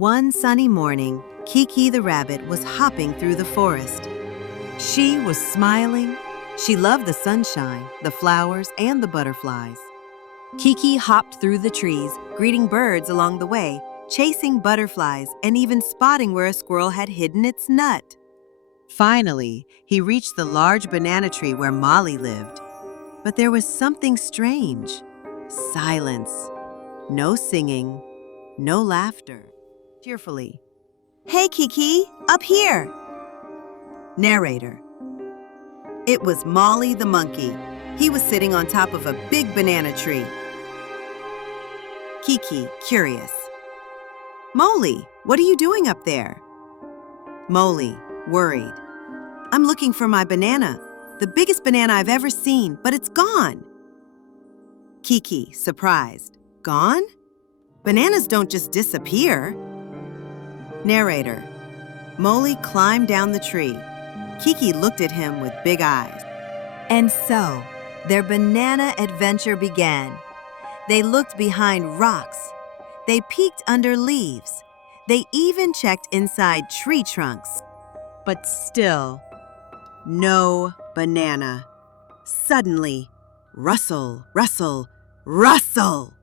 One sunny morning, Kiki the rabbit was hopping through the forest. She was smiling. She loved the sunshine, the flowers, and the butterflies. Kiki hopped through the trees, greeting birds along the way, chasing butterflies, and even spotting where a squirrel had hidden its nut. Finally, he reached the large banana tree where Molly lived. But there was something strange. Silence. No singing. No laughter. Cheerfully. "Hey, Kiki, up here!" Narrator. It was Molly the monkey. He was sitting on top of a big banana tree. Kiki, curious. "Moly, what are you doing up there?" Moly, worried. "I'm looking for my banana, the biggest banana I've ever seen, but it's gone." Kiki, surprised. "Gone? Bananas don't just disappear." Narrator. Moly climbed down the tree. Kiki looked at him with big eyes. And so, their banana adventure began. They looked behind rocks. They peeked under leaves. They even checked inside tree trunks. But still, no banana. Suddenly, rustle, rustle, rustle!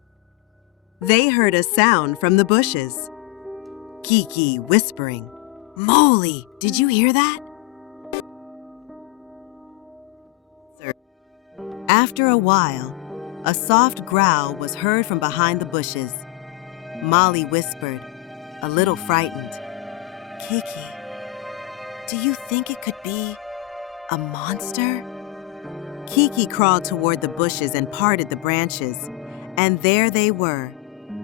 They heard a sound from the bushes. Kiki whispering, "Moly, did you hear that?" After a while, a soft growl was heard from behind the bushes. Molly whispered, a little frightened, "Kiki, do you think it could be a monster?" Kiki crawled toward the bushes and parted the branches. And there they were,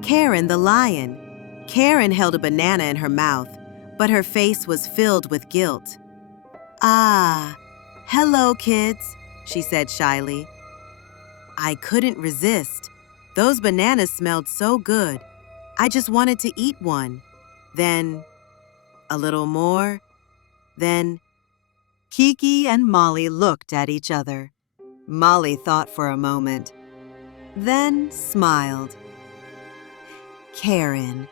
Karen the lion. Karen held a banana in her mouth, but her face was filled with guilt. "Ah, hello, kids," she said shyly. "I couldn't resist. Those bananas smelled so good. I just wanted to eat one. Then, a little more. Then..." Kiki and Molly looked at each other. Molly thought for a moment, then smiled. "Karen,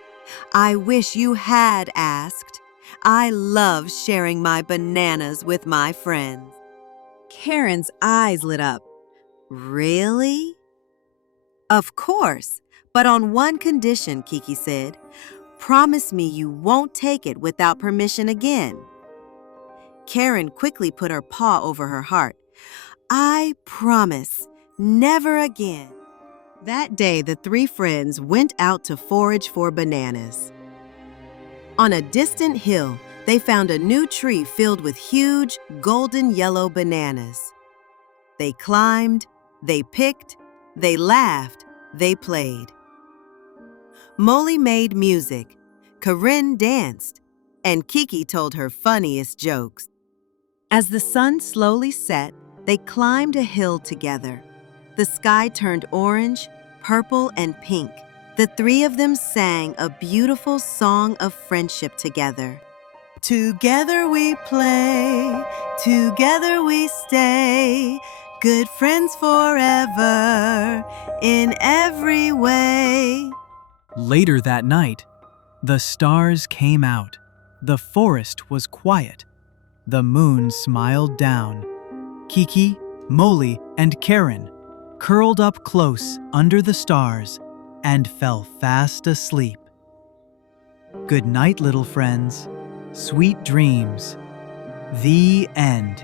I wish you had asked. I love sharing my bananas with my friends." Karen's eyes lit up. "Really?" "Of course, but on one condition," Kiki said. "Promise me you won't take it without permission again." Karen quickly put her paw over her heart. "I promise, never again." That day, the three friends went out to forage for bananas. On a distant hill, they found a new tree filled with huge, golden yellow bananas. They climbed, they picked, they laughed, they played. Moly made music, Corinne danced, and Kiki told her funniest jokes. As the sun slowly set, they climbed a hill together. The sky turned orange, purple, and pink. The three of them sang a beautiful song of friendship together. "Together we play, together we stay, good friends forever, in every way." Later that night, the stars came out. The forest was quiet. The moon smiled down. Kiki, Moly, and Karen curled up close under the stars and fell fast asleep. Good night, little friends. Sweet dreams. The end.